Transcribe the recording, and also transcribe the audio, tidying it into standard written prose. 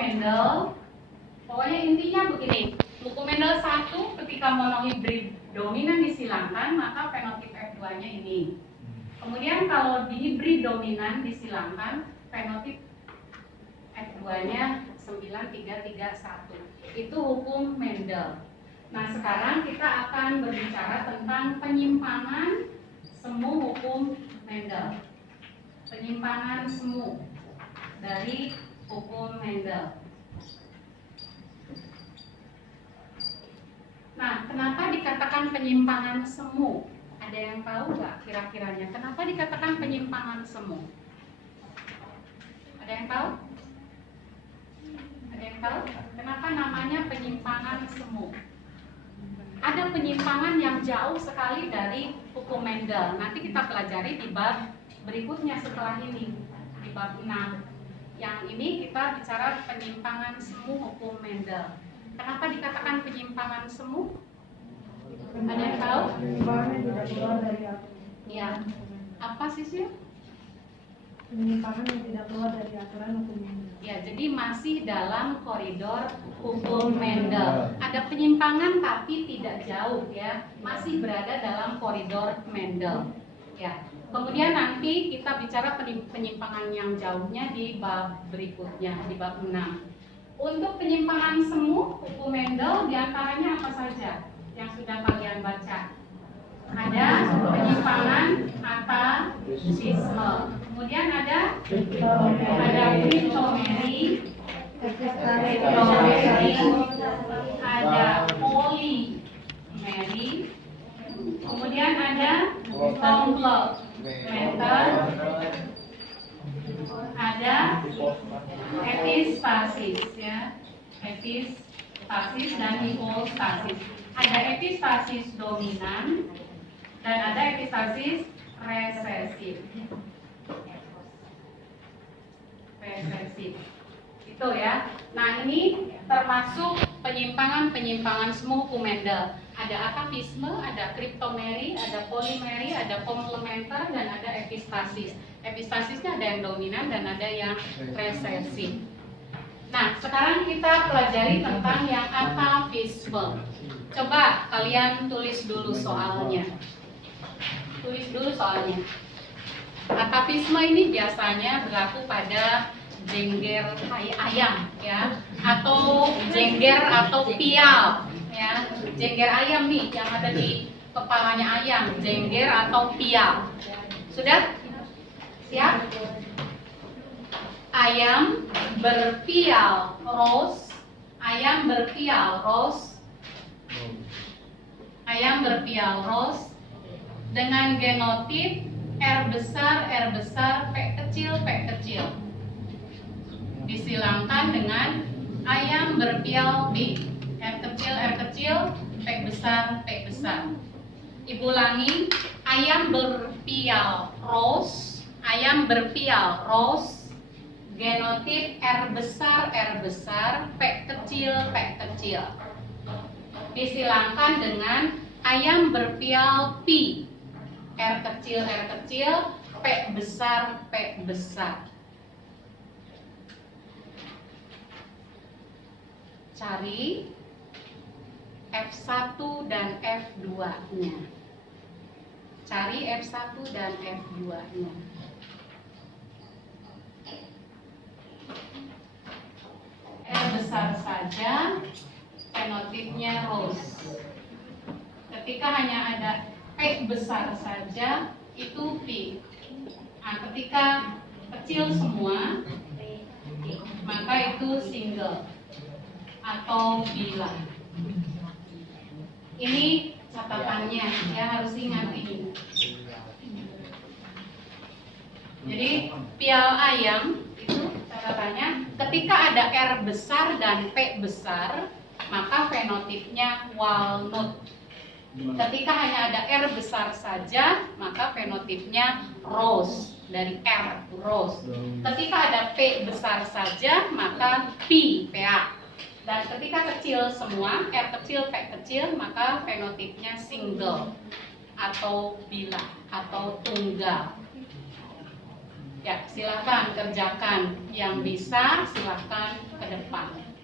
Mendel, pokoknya intinya begini. Buku Mendel 1 ketika monohibrid dominan disilangkan, maka fenotip F2-nya ini. Kemudian kalau dihibrid dominan disilangkan, fenotip F2-nya 9331. Itu hukum Mendel. Nah, sekarang kita akan berbicara tentang penyimpangan semu hukum Mendel. Penyimpangan semu dari hukum Mendel. Nah, kenapa dikatakan penyimpangan semu? Ada yang tahu nggak kira-kiranya? Kenapa dikatakan penyimpangan semu? Ada yang tahu? Ada yang tahu? Kenapa namanya penyimpangan semu? Ada penyimpangan yang jauh sekali dari hukum Mendel. Nanti kita pelajari di bab berikutnya setelah ini, di bab 6. Yang ini kita bicara penyimpangan semu hukum Mendel. Kenapa dikatakan penyimpangan semu? Ada yang tahu? Penyimpangan yang tidak keluar dari aturan. Ya. Apa sih sih? Penyimpangan yang tidak keluar dari aturan hukum Mendel. Ya, jadi masih dalam koridor hukum Mendel. Ada penyimpangan tapi tidak jauh ya, masih berada dalam koridor Mendel. Ya. Kemudian nanti kita bicara penyimpangan yang jauhnya di bab berikutnya, di bab 6. Untuk penyimpangan semu hukum Mendel diantaranya apa saja yang sudah kalian baca? Ada penyimpangan atavisme. Kemudian ada kriptomeri, ada polimeri, kemudian ada komplementer, ada epistasis ya, epistasis dan hipostasis. Ada epistasis dominan dan ada epistasis resesif. Itu ya. Nah, ini termasuk penyimpangan semu hukum Mendel. Ada atavisme, ada kriptomeri, ada polimeri, ada komplementer, dan ada epistasis. Epistasisnya ada yang dominan dan ada yang resesif. Nah, sekarang kita pelajari tentang yang atavisme. Coba kalian tulis dulu soalnya. Tulis dulu soalnya. Atavisme ini biasanya berlaku pada jengger ayam ya, atau jengger atau pial ya. Jengger ayam nih yang ada di kepalanya ayam, jengger atau pial. Sudah? Siap? Ayam berpial ros, ayam berpial ros, ayam berpial ros dengan genotip R besar, P kecil, P kecil. Disilangkan dengan ayam berpial B, R kecil, P besar, P besar. Ibu ulangi, ayam berpial ros, genotip R besar, P kecil, P kecil. Disilangkan dengan ayam berpial P, R kecil, P besar, P besar. Cari F1 dan F2-nya. Cari F1 dan F2-nya. R besar saja, fenotipnya ros. Ketika hanya ada P besar saja, itu P. Nah, ketika kecil semua, maka itu single atau bilang. Ini catatannya ya, harus ingat ini. Jadi pial ayam itu catatannya ketika ada R besar dan P besar, maka fenotipnya walnut. Ketika hanya ada R besar saja, maka fenotipnya rose, dari R, rose. Ketika ada P besar saja, maka P, PA. Dan ketika kecil semua, R kecil, P kecil, maka fenotipnya single atau bilah atau tunggal. Ya, silakan kerjakan. Yang bisa silakan kerjakan. depan.